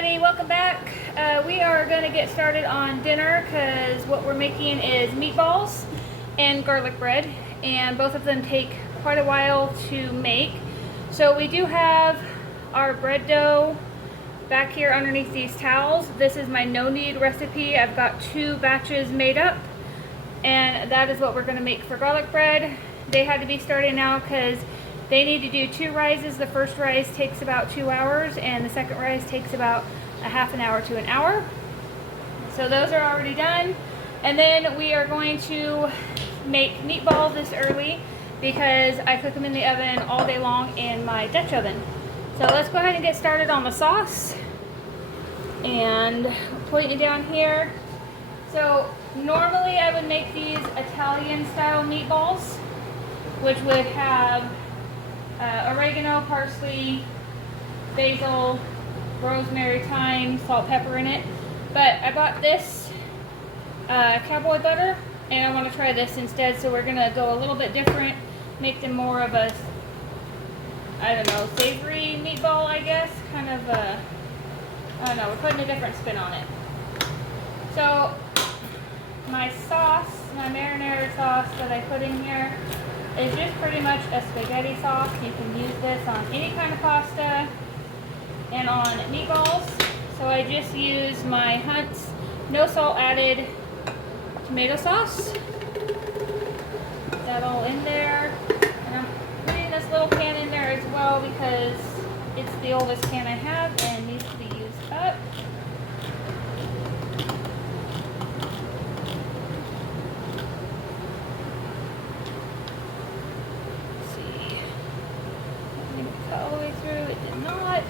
everybody, welcome back. We are going to get started on dinner because what we're making is meatballs and garlic bread, and both of them take quite a while to make. So we do have our bread dough back here underneath these towels. This is my no-knead recipe. I've got 2 batches made up, and that is what we're going to make for garlic bread. They had to be started now because they need to do 2 rises. The first rise takes about 2 hours, and the second rise takes about a half an hour to an hour. So those are already done. And then we are going to make meatballs this early because I cook them in the oven all day long in my Dutch oven. So let's go ahead and get started on the sauce. And putting it down here. So normally I would make these Italian style meatballs, which would have oregano, parsley, basil, rosemary, thyme, salt, pepper in it. But I bought this cowboy butter, and I want to try this instead. So we're going to go a little bit different, make them more of a, I don't know, savory meatball, I guess. Kind of a, I don't know, we're putting a different spin on it. So my sauce, my marinara sauce that I put in here is just pretty much a spaghetti sauce. You can use this on any kind of pasta and on meatballs. So I just use my Hunt's no salt added tomato sauce. Put that all in there. And I'm putting this little can in there as well because it's the oldest can I have and needs to be used up. All the way through, it did not.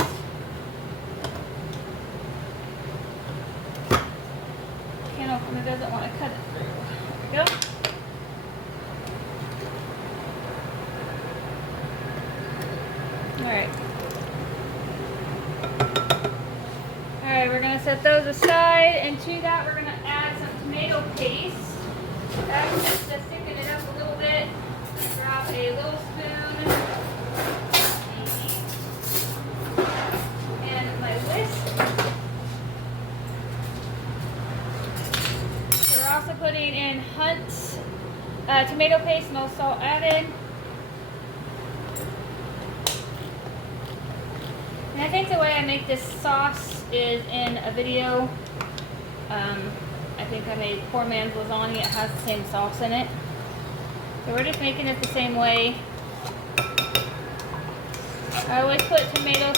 Can opener doesn't want to cut it through. There we go. Alright, we're going to set those aside, and to that we're going to add some tomato paste. That's just to thicken it up a little bit. I'm going to drop a little spoon and my whisk. So we're also putting in Hunt's tomato paste, no salt added. And I think the way I make this sauce is in a video. I think I made poor man's lasagna. It has the same sauce in it. So we're just making it the same way. I always put tomato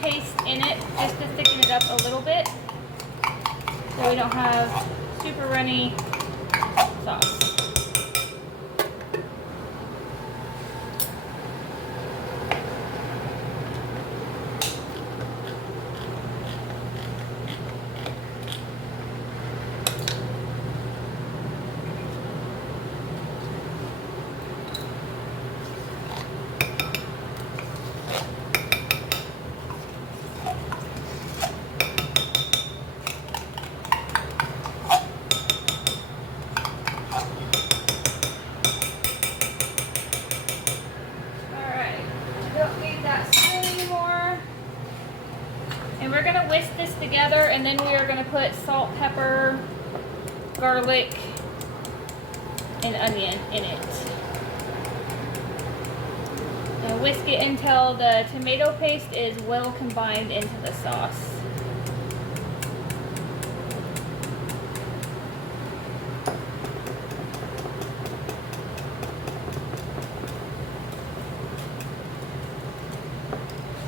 paste in it just to thicken it up a little bit so we don't have super runny sauce. And we're going to whisk this together, and then we are going to put salt, pepper, garlic, and onion in it. And whisk it until the tomato paste is well combined into the sauce.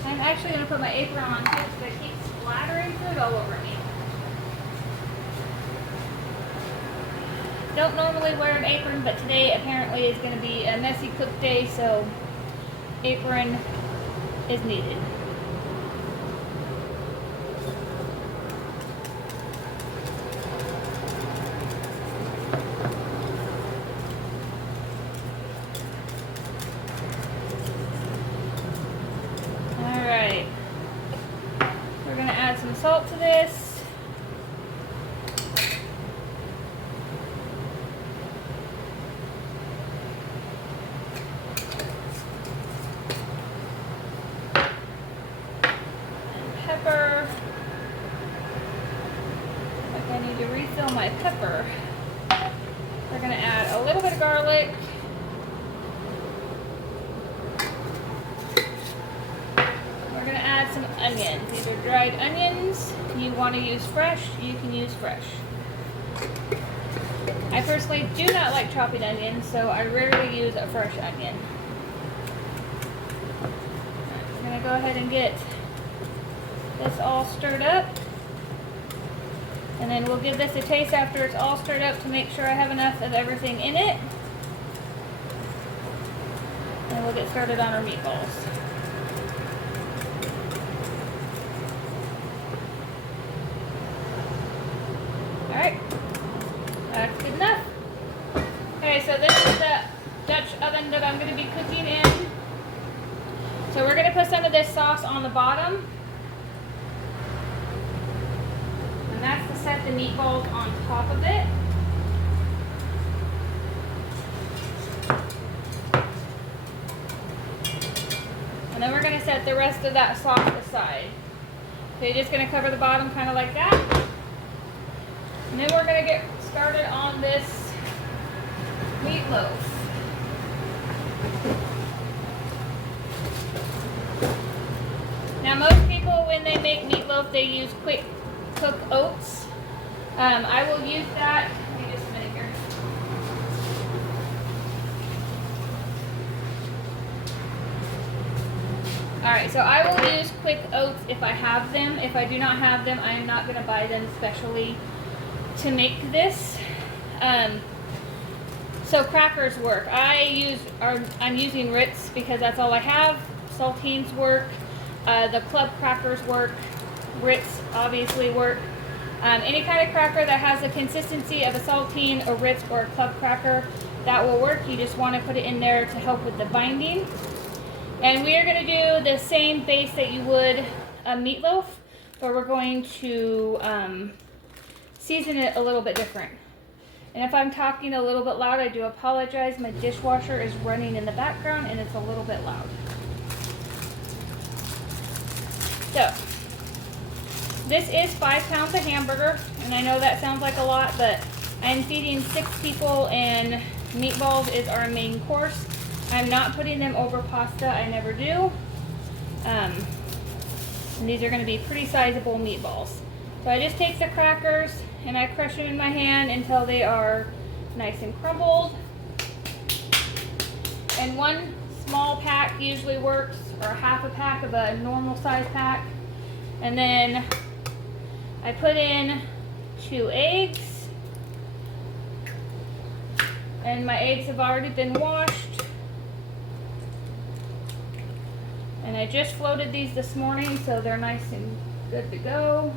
I'm actually going to put my apron on too because I keep splattering food all over me. Don't normally wear an apron, but today apparently is going to be a messy cook day, so apron is needed. We're going to add some salt to this. And pepper. I need to refill my pepper. We're gonna add a little bit of garlic. We're gonna add some onions. These are dried onions. You want to use fresh, you can use fresh. I personally do not like chopping onions, so I rarely use a fresh onion. I'm gonna go ahead and get this all stirred up. And then we'll give this a taste after it's all stirred up to make sure I have enough of everything in it. And we'll get started on our meatballs. Alright, that's good enough. Okay, so this is the Dutch oven that I'm going to be cooking in. So we're going to put some of this sauce on the bottom. And that's to set the meatballs on top of it. And then we're going to set the rest of that sauce aside. So you're just going to cover the bottom kind of like that. And then we're going to get started on this meatloaf. Now most people, when they make meatloaf, they use quick cook oats. I will use that. Give me just a minute here. Alright, so I will use quick oats if I have them. If I do not have them, I am not going to buy them specially to make this. So crackers work. I'm using Ritz because that's all I have. Saltines work. The club crackers work. Ritz obviously work. Any kind of cracker that has the consistency of a saltine, a Ritz, or a club cracker, that will work. You just want to put it in there to help with the binding. And we are going to do the same base that you would a meatloaf, but we're going to season it a little bit different. And if I'm talking a little bit loud, I do apologize. My dishwasher is running in the background and it's a little bit loud. So, this is 5 pounds of hamburger, and I know that sounds like a lot, but I'm feeding 6 people and meatballs is our main course. I'm not putting them over pasta, I never do. And these are going to be pretty sizable meatballs. So I just take the crackers and I crush them in my hand until they are nice and crumbled. And one small pack usually works, or half a pack of a normal size pack. And then I put in 2 eggs. And my eggs have already been washed. And I just floated these this morning, so they're nice and good to go.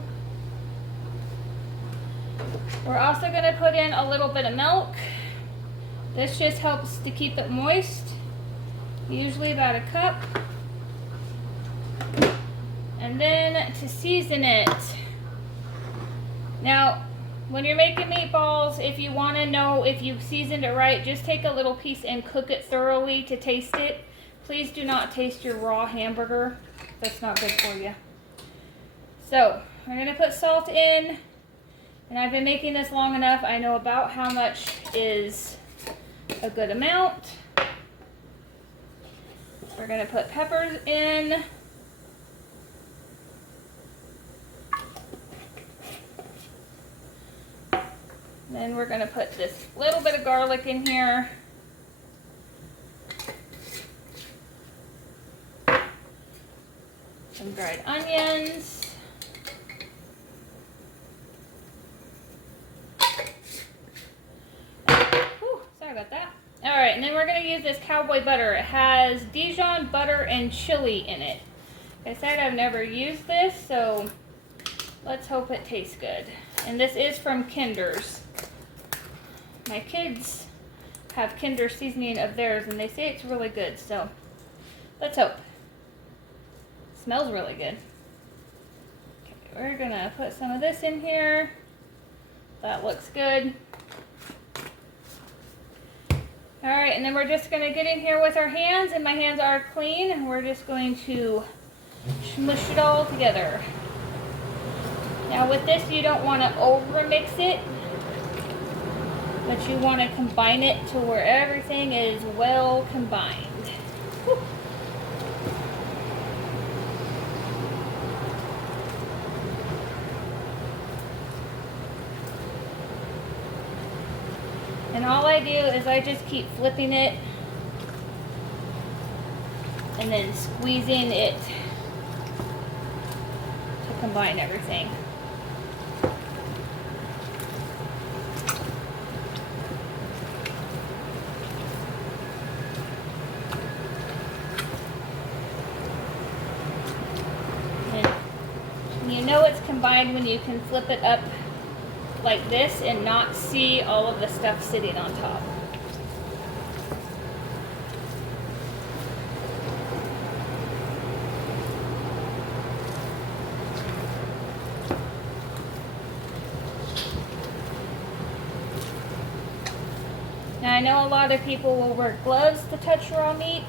We're also going to put in a little bit of milk. This just helps to keep it moist. Usually about a cup. And then to season it. Now, when you're making meatballs, if you want to know if you've seasoned it right, just take a little piece and cook it thoroughly to taste it. Please do not taste your raw hamburger. That's not good for you. So, we're going to put salt in. And I've been making this long enough. I know about how much is a good amount. We're going to put peppers in. Then we're going to put this little bit of garlic in here. Some dried onions. Sorry about that. Alright, and then we're going to use this cowboy butter. It has Dijon butter and chili in it. Like I said, I've never used this, so let's hope it tastes good. And this is from Kinder's. My kids have Kinder seasoning of theirs, and they say it's really good, so let's hope. Smells really good. Okay, we're going to put some of this in here. That looks good. Alright, and then we're just going to get in here with our hands, and my hands are clean, and we're just going to smush it all together. Now Now with this, you don't want to over mix it, but you want to combine it to where everything is well combined. Whew. And all I do is I just keep flipping it and then squeezing it to combine everything. And you know it's combined when you can flip it up like this and not see all of the stuff sitting on top. Now I know a lot of people will wear gloves to touch raw meat.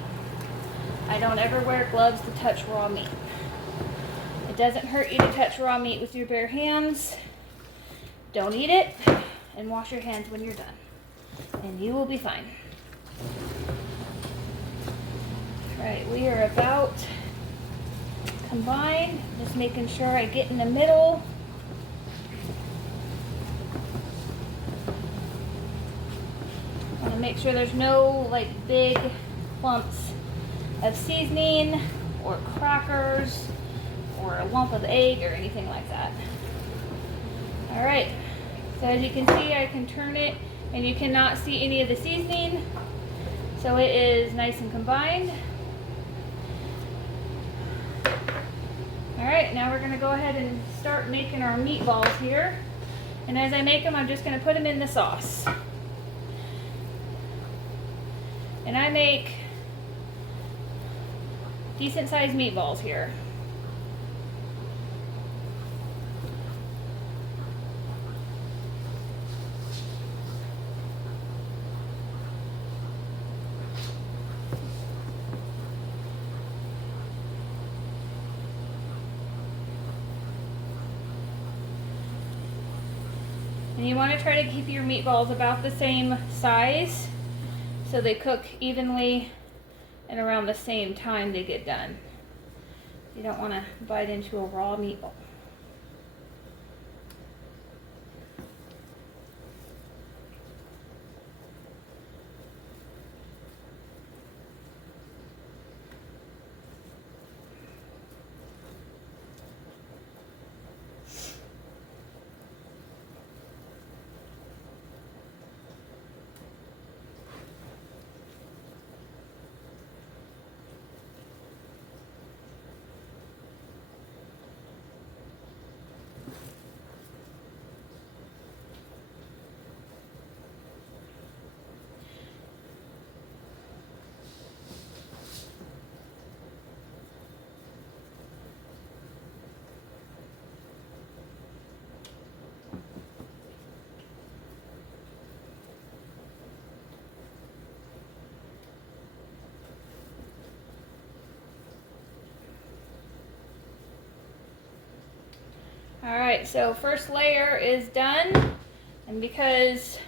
I don't ever wear gloves to touch raw meat. It doesn't hurt you to touch raw meat with your bare hands. Don't eat it, and wash your hands when you're done, and you will be fine. All right, we are about combined. Just making sure I get in the middle. I want to make sure there's no like big clumps of seasoning or crackers or a lump of egg or anything like that. All right, so as you can see, I can turn it and you cannot see any of the seasoning. So it is nice and combined. All right, now we're gonna go ahead and start making our meatballs here. And as I make them, I'm just gonna put them in the sauce. And I make decent sized meatballs here. And you want to try to keep your meatballs about the same size so they cook evenly and around the same time they get done. You don't want to bite into a raw meatball. All right, so first layer is done, and because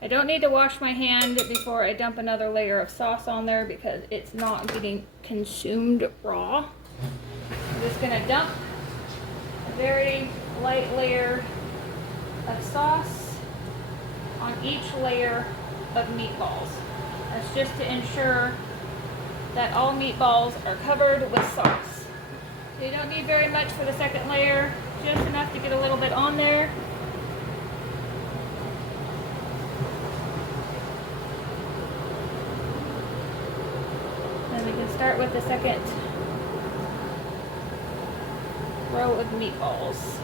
I don't need to wash my hand before I dump another layer of sauce on there because it's not getting consumed raw, I'm just gonna dump a very light layer of sauce on each layer of meatballs. That's just to ensure that all meatballs are covered with sauce. So you don't need very much for the second layer, just enough to get a little bit on there. Then we can start with the second row of meatballs.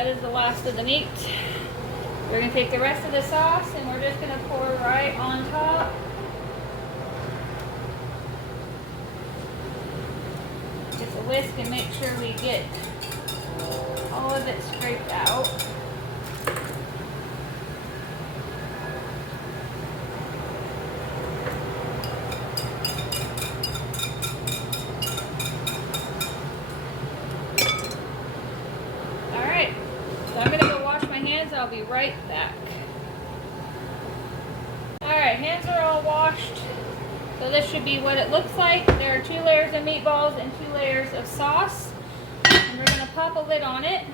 that is the last of the meat. We're going to take the rest of the sauce and we're just going to pour right on top. Just a whisk and make sure we get all of it scraped out. Alright, so I'm going to go wash my hands and I'll be right back. Alright, hands are all washed. So this should be what it looks like. There are 2 layers of meatballs and 2 layers of sauce. And we're going to pop a lid on it.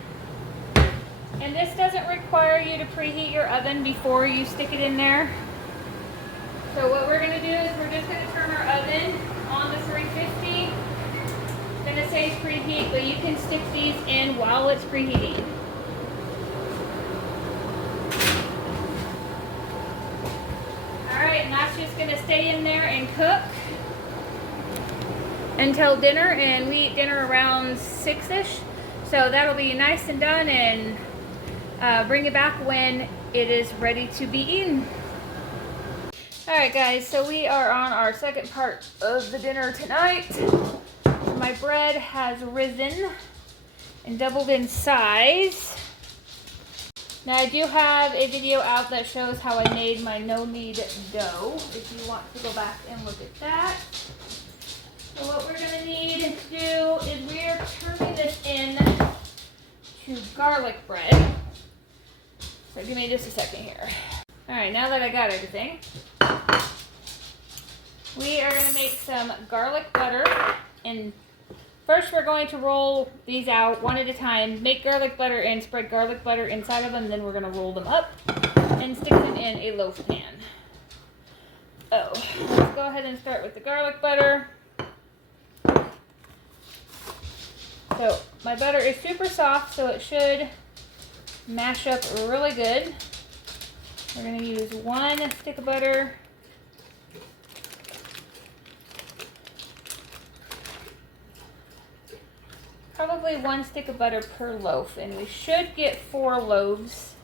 And this doesn't require you to preheat your oven before you stick it in there. So what we're going to do is we're just going to turn our oven on to 350. It's going to say preheat, but you can stick these in while it's preheating. Alright, and that's just going to stay in there and cook until dinner, and we eat dinner around 6-ish. So that'll be nice and done, and bring it back when it is ready to be eaten. Alright guys, so we are on our second part of the dinner tonight. My bread has risen and doubled in size. Now I do have a video out that shows how I made my no-knead dough, if you want to go back and look at that. So what we're going to need to do is we are turning this in to garlic bread. So give me just a second here. Alright, now that I got everything, we are going to make some garlic butter. And first we're going to roll these out one at a time. Make garlic butter and spread garlic butter inside of them. Then we're going to roll them up and stick them in a loaf pan. Oh, let's go ahead and start with the garlic butter. So my butter is super soft, so it should mash up really good. We're going to use 1 stick of butter. Probably 1 stick of butter per loaf, and we should get 4 loaves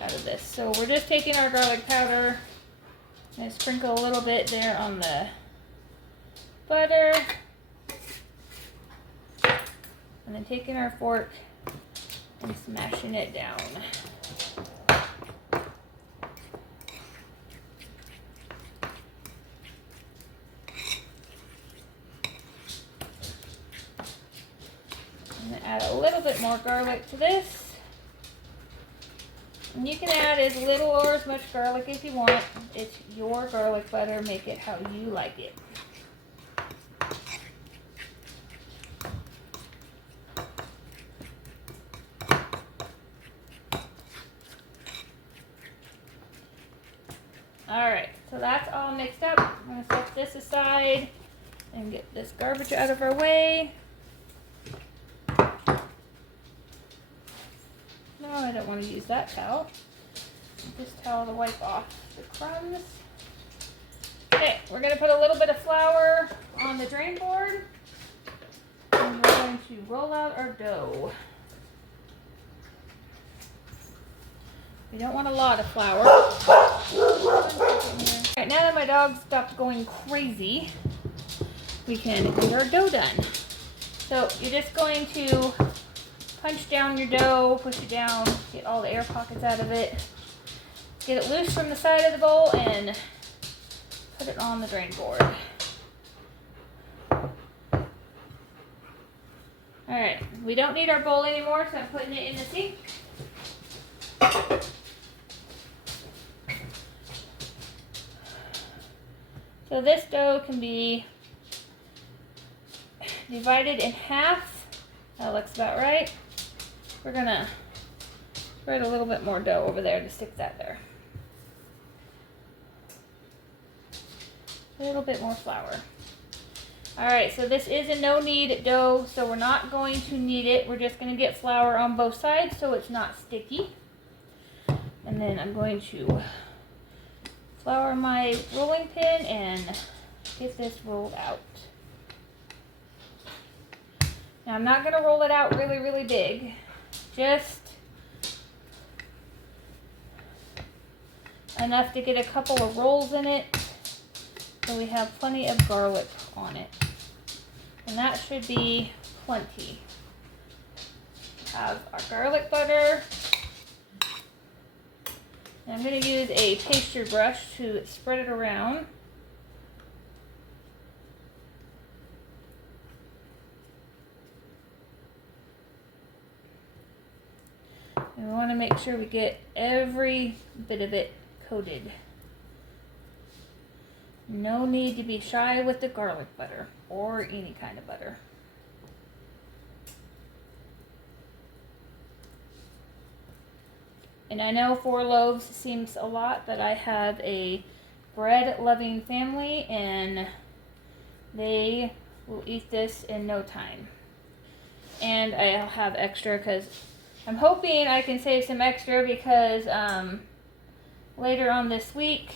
out of this. So we're just taking our garlic powder and sprinkle a little bit there on the butter. And then taking our fork and smashing it down. I'm going to add a little bit more garlic to this. And you can add as little or as much garlic as you want. It's your garlic butter. Make it how you like it. Alright, so that's all mixed up. I'm going to set this aside and get this garbage out of our way. No, I don't want to use that towel. This towel to wipe off the crumbs. Okay, we're going to put a little bit of flour on the drain board. And we're going to roll out our dough. We don't want a lot of flour. Alright, now that my dog stopped going crazy, we can get our dough done. So you're just going to punch down your dough, push it down, get all the air pockets out of it, get it loose from the side of the bowl, and put it on the drain board. Alright, we don't need our bowl anymore, so I'm putting it in the sink. So this dough can be divided in half. That looks about right. We're gonna spread a little bit more dough over there to stick that there. A little bit more flour. Alright, so this is a no-knead dough, so we're not going to knead it. We're just going to get flour on both sides so it's not sticky. And then I'm going to flour my rolling pin and get this rolled out. Now I'm not going to roll it out really, really big. Just enough to get a couple of rolls in it. So we have plenty of garlic on it. And that should be plenty. Have our garlic butter. And I'm going to use a pastry brush to spread it around. And we want to make sure we get every bit of it coated. No need to be shy with the garlic butter or any kind of butter. And I know 4 loaves seems a lot, but I have a bread-loving family and they will eat this in no time. And I'll have extra because I'm hoping I can save some extra because later on this week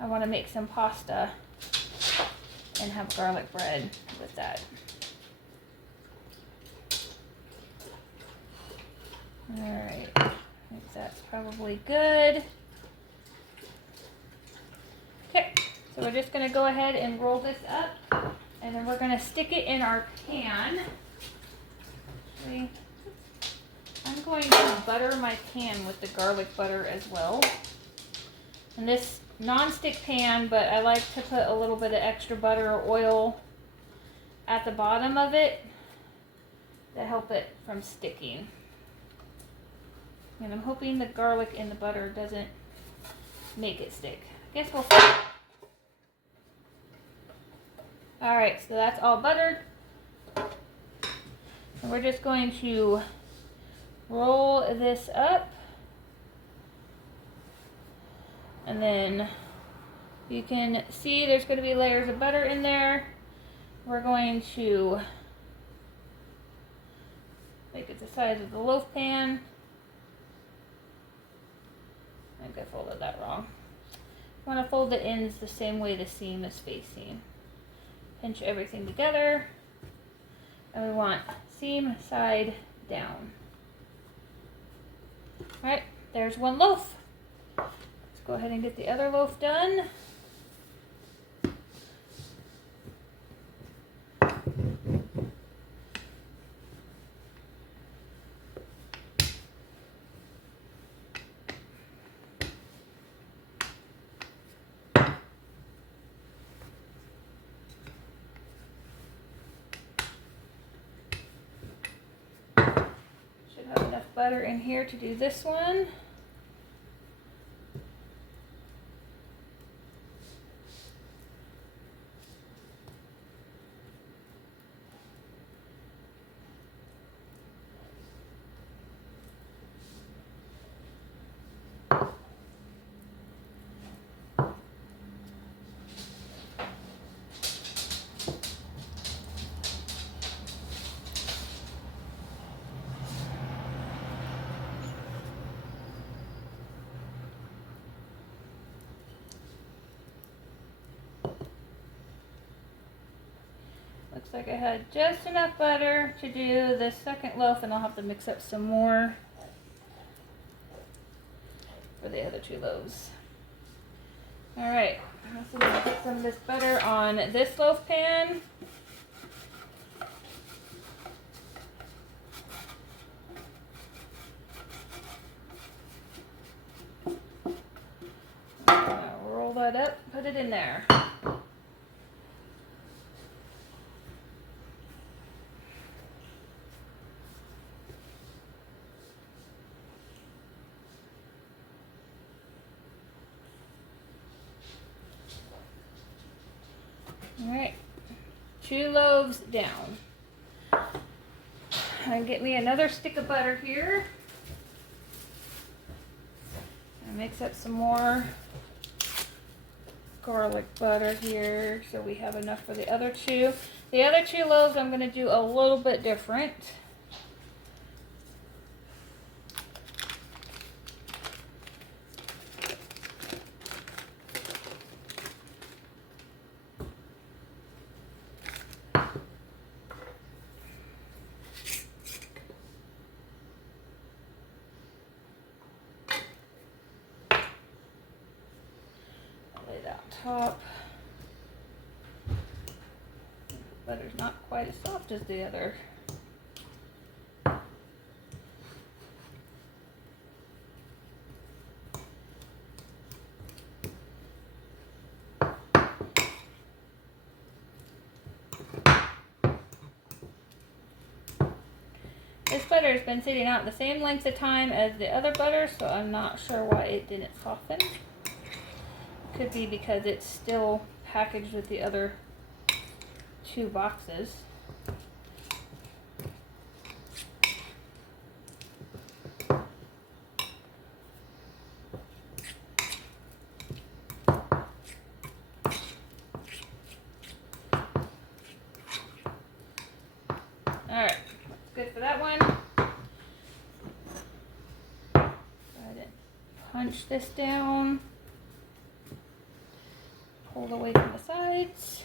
I want to make some pasta and have garlic bread with that. Alright, I think that's probably good. Okay, so we're just going to go ahead and roll this up and then we're going to stick it in our pan. Actually, I'm going to butter my pan with the garlic butter as well. And this non-stick pan, but I like to put a little bit of extra butter or oil at the bottom of it to help it from sticking. And I'm hoping the garlic in the butter doesn't make it stick. I guess we'll see. Alright, so that's all buttered. And we're just going to roll this up. And then you can see there's going to be layers of butter in there. We're going to make it the size of the loaf pan. I think I folded that wrong. I want to fold the ends the same way the seam is facing. Pinch everything together. And we want seam side down. Alright, there's one loaf. Let's go ahead and get the other loaf done. Have enough butter in here to do this one. Looks like I had just enough butter to do the second loaf, and I'll have to mix up some more for the other 2 loaves. Alright, so I'm going to put some of this butter on this loaf pan. Roll that up, put it in there. Alright, 2 loaves down. And get me another stick of butter here. And mix up some more garlic butter here so we have enough for the other 2. The other 2 loaves I'm going to do a little bit different. top. Butter's not quite as soft as the other. This butter has been sitting out the same length of time as the other butter, so I'm not sure why it didn't soften. Could be because it's still packaged with the other 2 boxes. Alright, that's good for that one. Go ahead and punch this down. Pull away from the sides.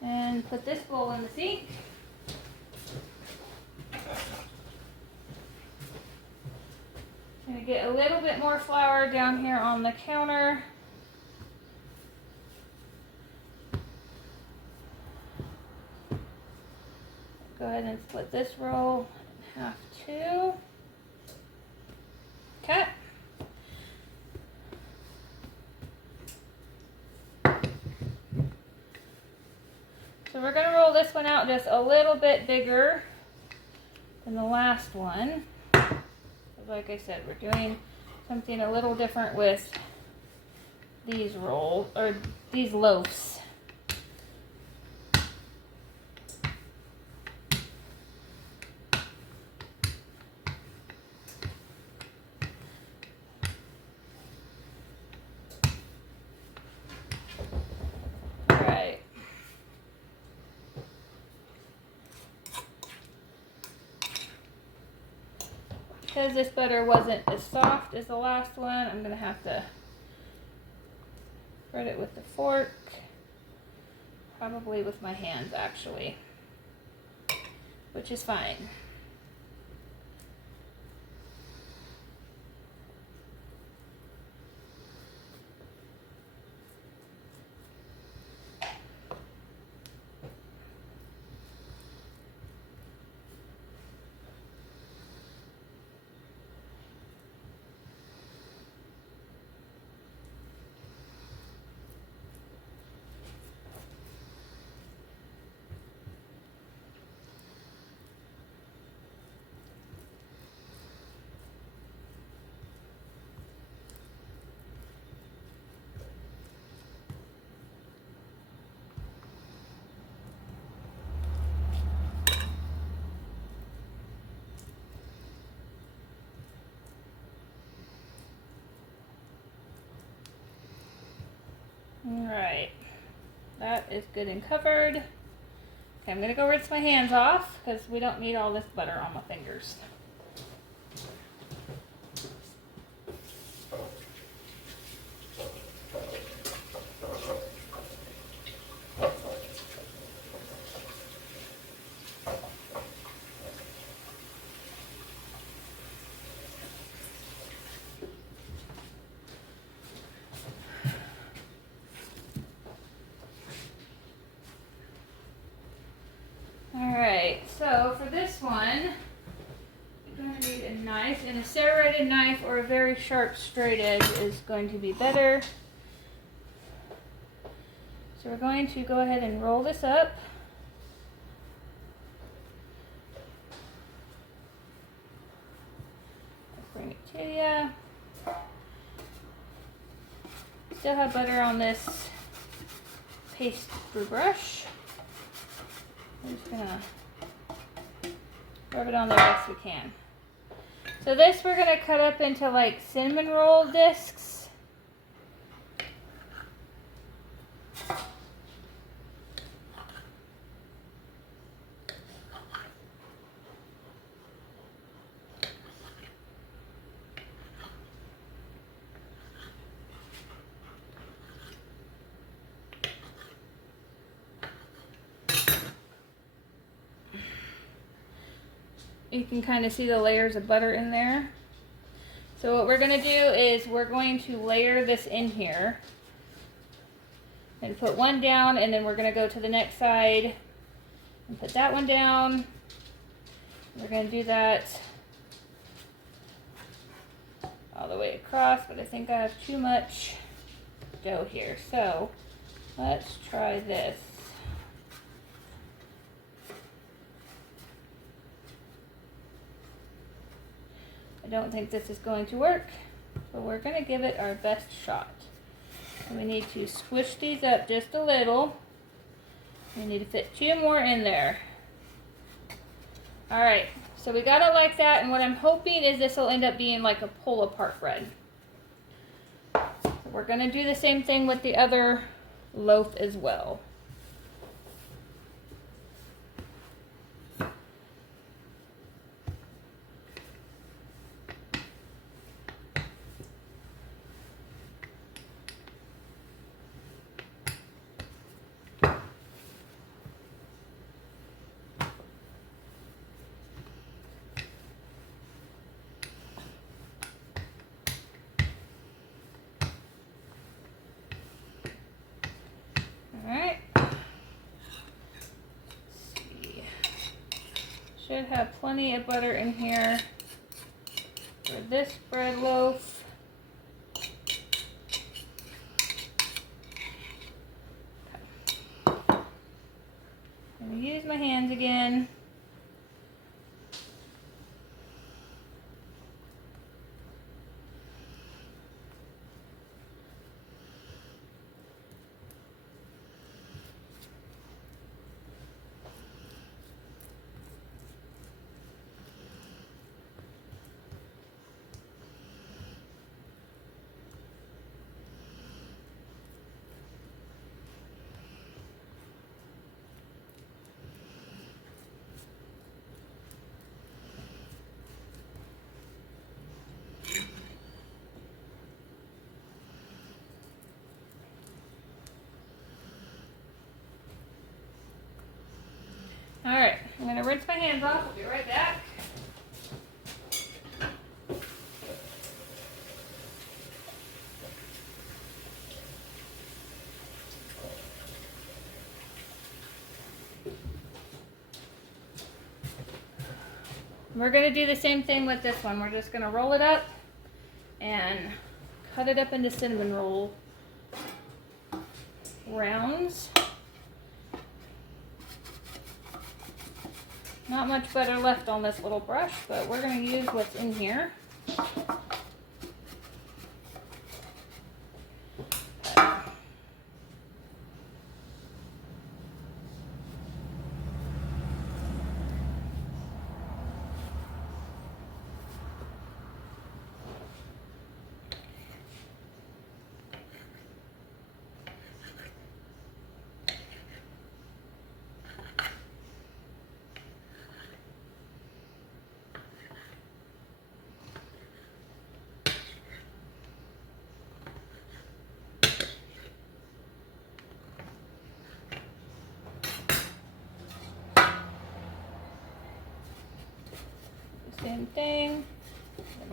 And put this bowl in the sink. I'm going to get a little bit more flour down here on the counter. Go ahead and split this roll in half too. Okay. So we're going to roll this one out just a little bit bigger than the last one. Like I said, we're doing something a little different with these rolls, or these loaves. Alright. Because this butter wasn't as soft as the last one, I'm going to have to spread it with the fork. Probably with my hands, actually. Which is fine. Alright, that is good and covered. Okay, I'm going to go rinse my hands off because we don't need all this butter on my fingers. Alright, so for this one, you're going to need a knife, and a serrated knife or a very sharp straight edge is going to be better. So we're going to go ahead and roll this up. Bring it to you. Still have butter on this pastry brush. I'm just gonna rub it on there best we can. So this we're gonna cut up into like cinnamon roll discs. You can kind of see the layers of butter in there. So what we're going to do is we're going to layer this in here and put one down, and then we're going to go to the next side and put that one down. We're going to do that all the way across, but I think I have too much dough here. So let's try this. I don't think this is going to work, but we're going to give it our best shot. So we need to squish these up just a little. We need to fit 2 more in there. All right, so we got it like that, and what I'm hoping is this will end up being like a pull-apart bread. So we're going to do the same thing with the other loaf as well. Should have plenty of butter in here for this bread loaf. Okay. I'm going to use my hands again. All right, I'm going to rinse my hands off. We'll be right back. We're going to do the same thing with this one. We're just going to roll it up and cut it up into cinnamon roll rounds. Not much butter left on this little brush, but we're going to use what's in here. Same thing.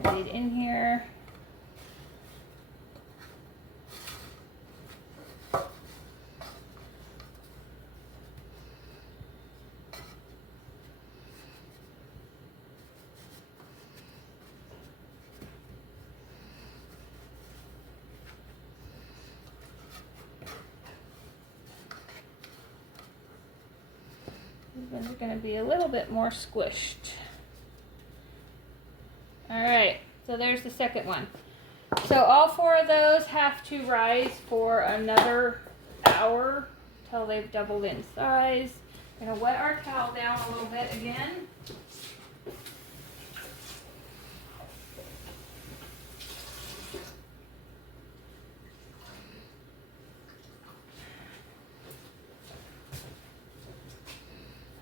Lead in here. These ones are going to be a little bit more squished. All right, so there's the second one. So all 4 of those have to rise for another hour till they've doubled in size. I'm gonna wet our towel down a little bit again.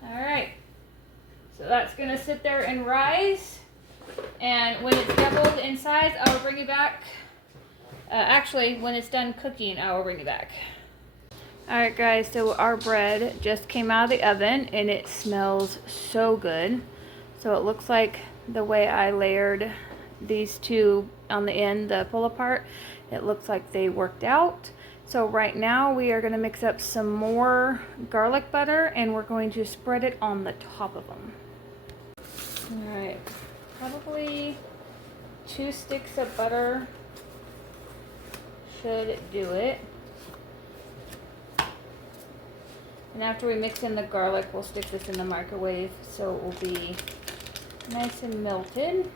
All right, so that's gonna sit there and rise. And when it's doubled in size, I will bring you back. Actually, when it's done cooking, I will bring you back. Alright guys, so our bread just came out of the oven and it smells so good. So it looks like the way I layered these two on the end, the pull apart, it looks like they worked out. So right now we are going to mix up some more garlic butter and we're going to spread it on the top of them. All right, probably 2 sticks of butter should do it. And after we mix in the garlic, we'll stick this in the microwave so it will be nice and melted.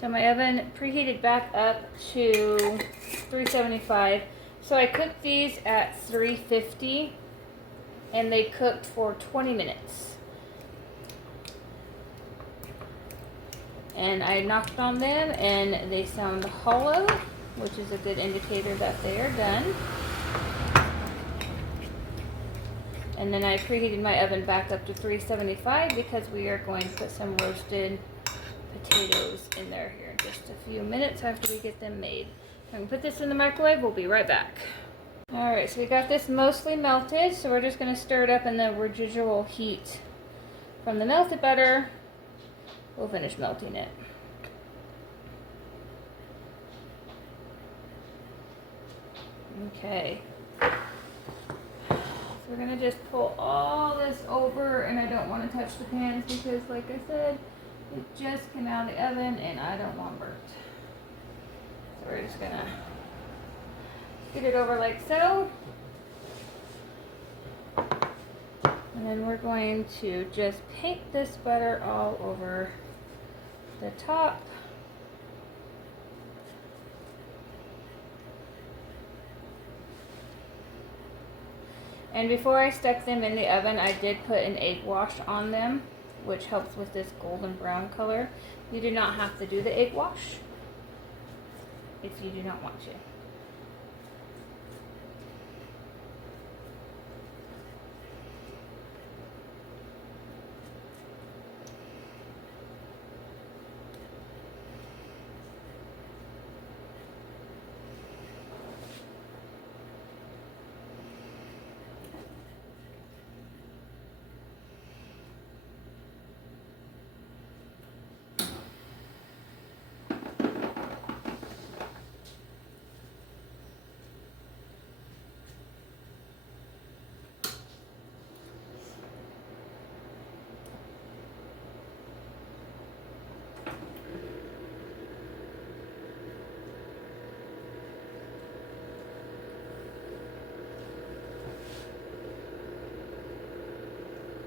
So my oven preheated back up to 375. So I cooked these at 350 and they cooked for 20 minutes. And I knocked on them and they sound hollow, which is a good indicator that they are done. And then I preheated my oven back up to 375 because we are going to put some roasted potatoes in there here in just a few minutes after we get them made. I'm gonna put this in the microwave. We'll be right back. All right, so we got this mostly melted, so we're just gonna stir it up in the residual heat from the melted butter. We'll finish melting it. Okay. So we're gonna just pull all this over, and I don't want to touch the pans because, like I said, it just came out of the oven and I don't want burnt. So we're just gonna get it over like so. And then we're going to just paint this butter all over the top. And before I stuck them in the oven, I did put an egg wash on them, which helps with this golden brown color. You do not have to do the egg wash if you do not want to.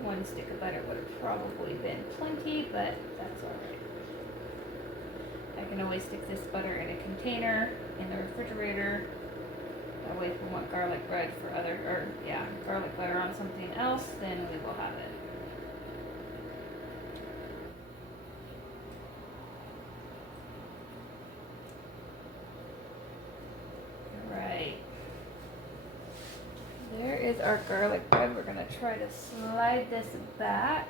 One stick of butter would have probably been plenty, but that's alright. I can always stick this butter in a container in the refrigerator. That way if we want garlic bread for garlic butter on something else, then we will have it. Alright. There is our garlic bread. We're going to try to slide this back.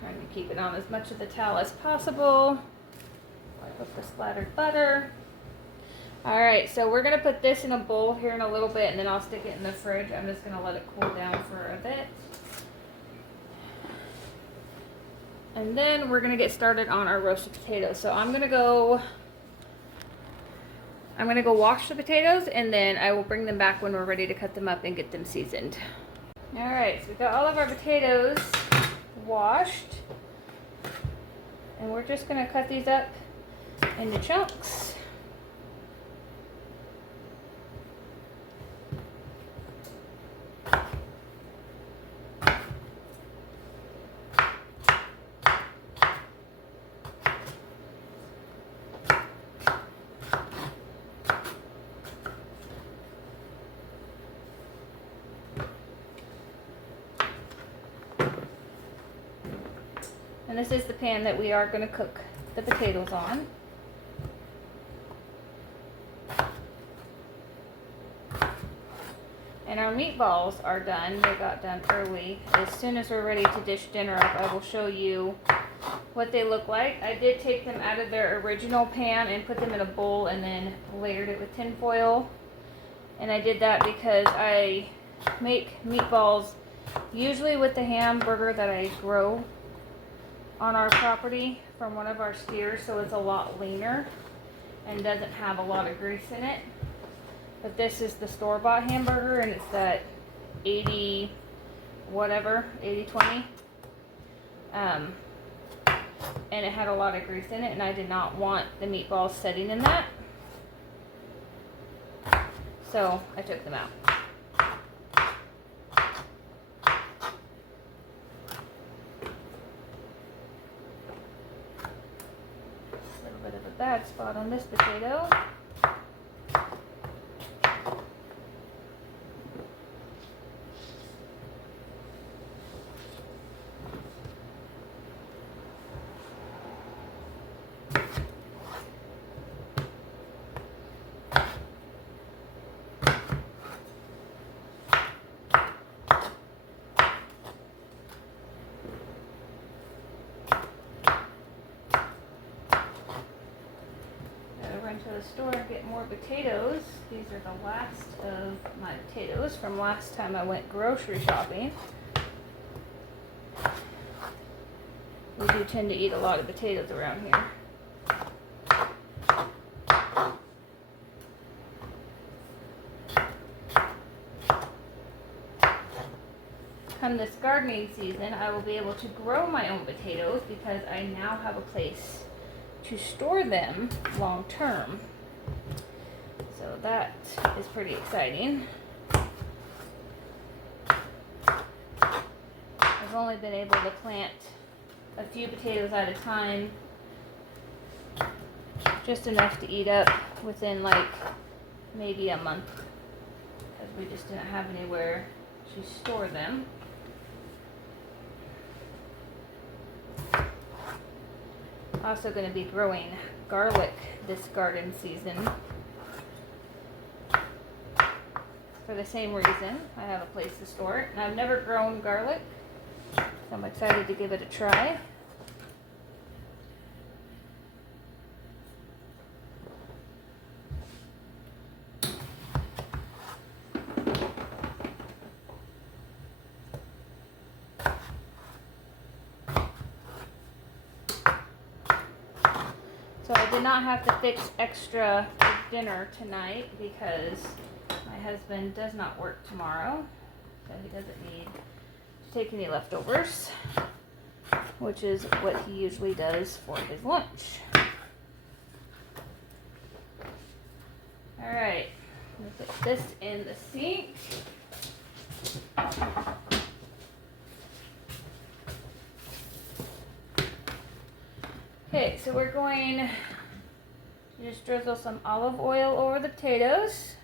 Trying to keep it on as much of the towel as possible. Wipe up the splattered butter. Alright, so we're going to put this in a bowl here in a little bit and then I'll stick it in the fridge. I'm just going to let it cool down for a bit. And then we're gonna get started on our roasted potatoes. So I'm gonna go wash the potatoes and then I will bring them back when we're ready to cut them up and get them seasoned. All right, so we've got all of our potatoes washed. And we're just gonna cut these up into chunks. And this is the pan that we are going to cook the potatoes on. And our meatballs are done. They got done early. As soon as we're ready to dish dinner up, I will show you what they look like. I did take them out of their original pan and put them in a bowl and then layered it with tin foil. And I did that because I make meatballs usually with the hamburger that I grow on our property from one of our steers, so it's a lot leaner and doesn't have a lot of grease in it. But this is the store-bought hamburger, and it's that 80 whatever, 80/20. And it had a lot of grease in it, and I did not want the meatballs setting in that. So I took them out. A little bit of a bad spot on this potato. To the store and get more potatoes. These are the last of my potatoes from last time I went grocery shopping. We do tend to eat a lot of potatoes around here. Come this gardening season, I will be able to grow my own potatoes because I now have a place to store them long term. So that is pretty exciting. I've only been able to plant a few potatoes at a time, just enough to eat up within like maybe a month, because we just didn't have anywhere to store them. Also going to be growing garlic this garden season for the same reason. I have a place to store it, and I've never grown garlic, so I'm excited to give it a try. So I did not have to fix extra for dinner tonight because my husband does not work tomorrow, so he doesn't need to take any leftovers, which is what he usually does for his lunch. Alright, I'm going to put this in the sink. Okay, so we're going to just drizzle some olive oil over the potatoes.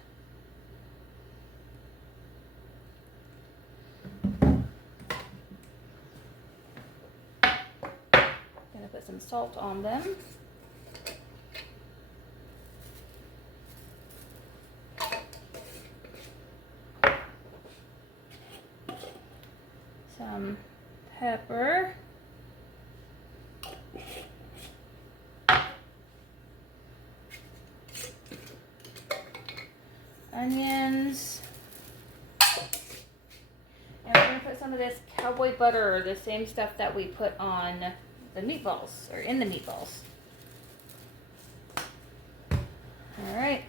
Gonna put some salt on them. Some pepper. Onions, and we're going to put some of this cowboy butter, or the same stuff that we put on the meatballs, or in the meatballs. Alright,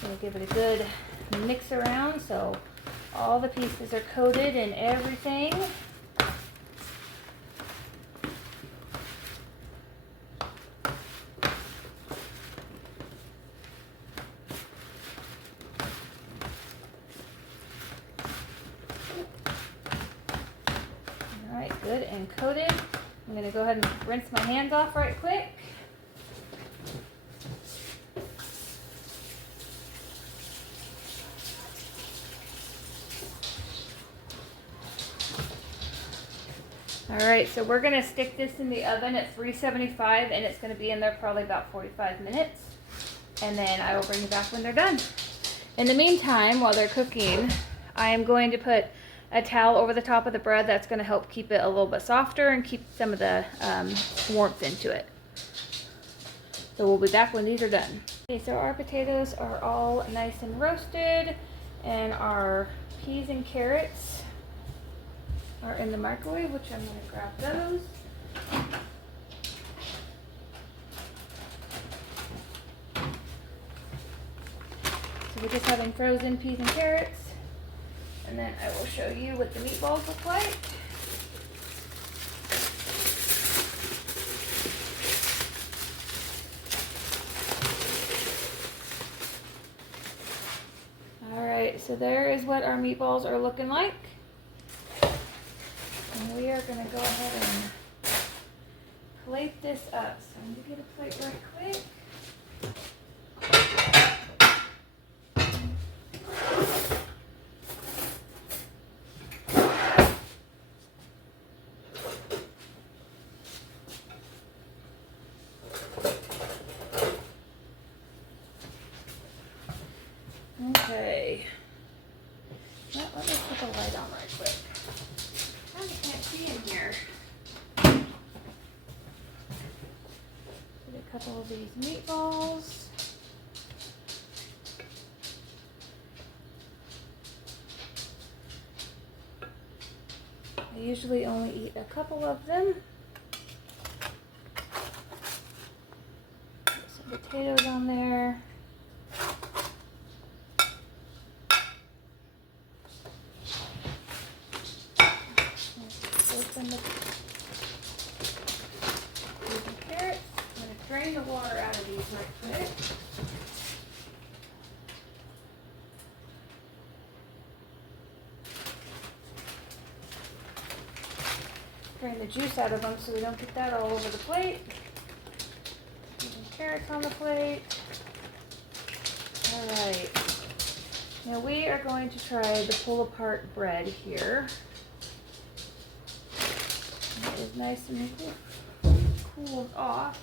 going to give it a good mix around so all the pieces are coated and everything. Good and coated. I'm going to go ahead and rinse my hands off right quick. Alright, so we're going to stick this in the oven at 375, and it's going to be in there probably about 45 minutes. And then I will bring you back when they're done. In the meantime, while they're cooking, I am going to put a towel over the top of the bread. That's going to help keep it a little bit softer and keep some of the warmth into it. So we'll be back when these are done. Okay, so our potatoes are all nice and roasted, and our peas and carrots are in the microwave, which I'm going to grab those. So we're just having frozen peas and carrots, and then I will show you what the meatballs look like. Alright, so there is what our meatballs are looking like. And we are going to go ahead and plate this up. So I'm going to get a plate right quick. Okay. Well, let me put the light on right quick. I can't see in here. Put a couple of these meatballs. I usually only eat a couple of them. Put some potatoes on there. Open the peas and carrots. I'm going to drain the water out of these right quick. Drain the juice out of them so we don't get that all over the plate. Peas and carrots on the plate. Alright. Now we are going to try the pull apart bread here. It is nice and cooled off.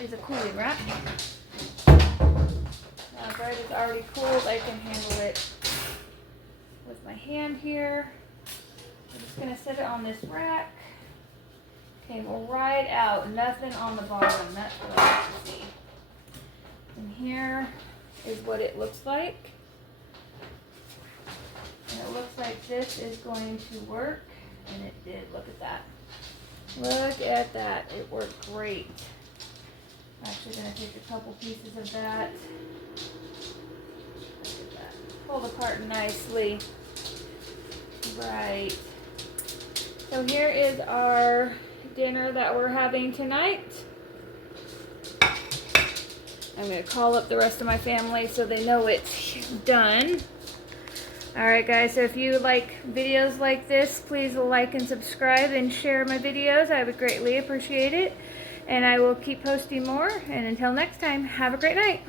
Is a cooling rack. Now bread is already cooled. I can handle it with my hand here. I'm just going to set it on this rack. Came right out. Nothing on the bottom. That's what I like to see. And here is what it looks like. And it looks like this is going to work. And it did. Look at that. Look at that. It worked great. I'm actually going to take a couple pieces of that. Look at that. Pulled apart nicely. Right. So here is our dinner that we're having tonight. I'm going to call up the rest of my family so they know it's done. Alright guys, so if you like videos like this, please like and subscribe and share my videos. I would greatly appreciate it. And I will keep posting more. And until next time, have a great night.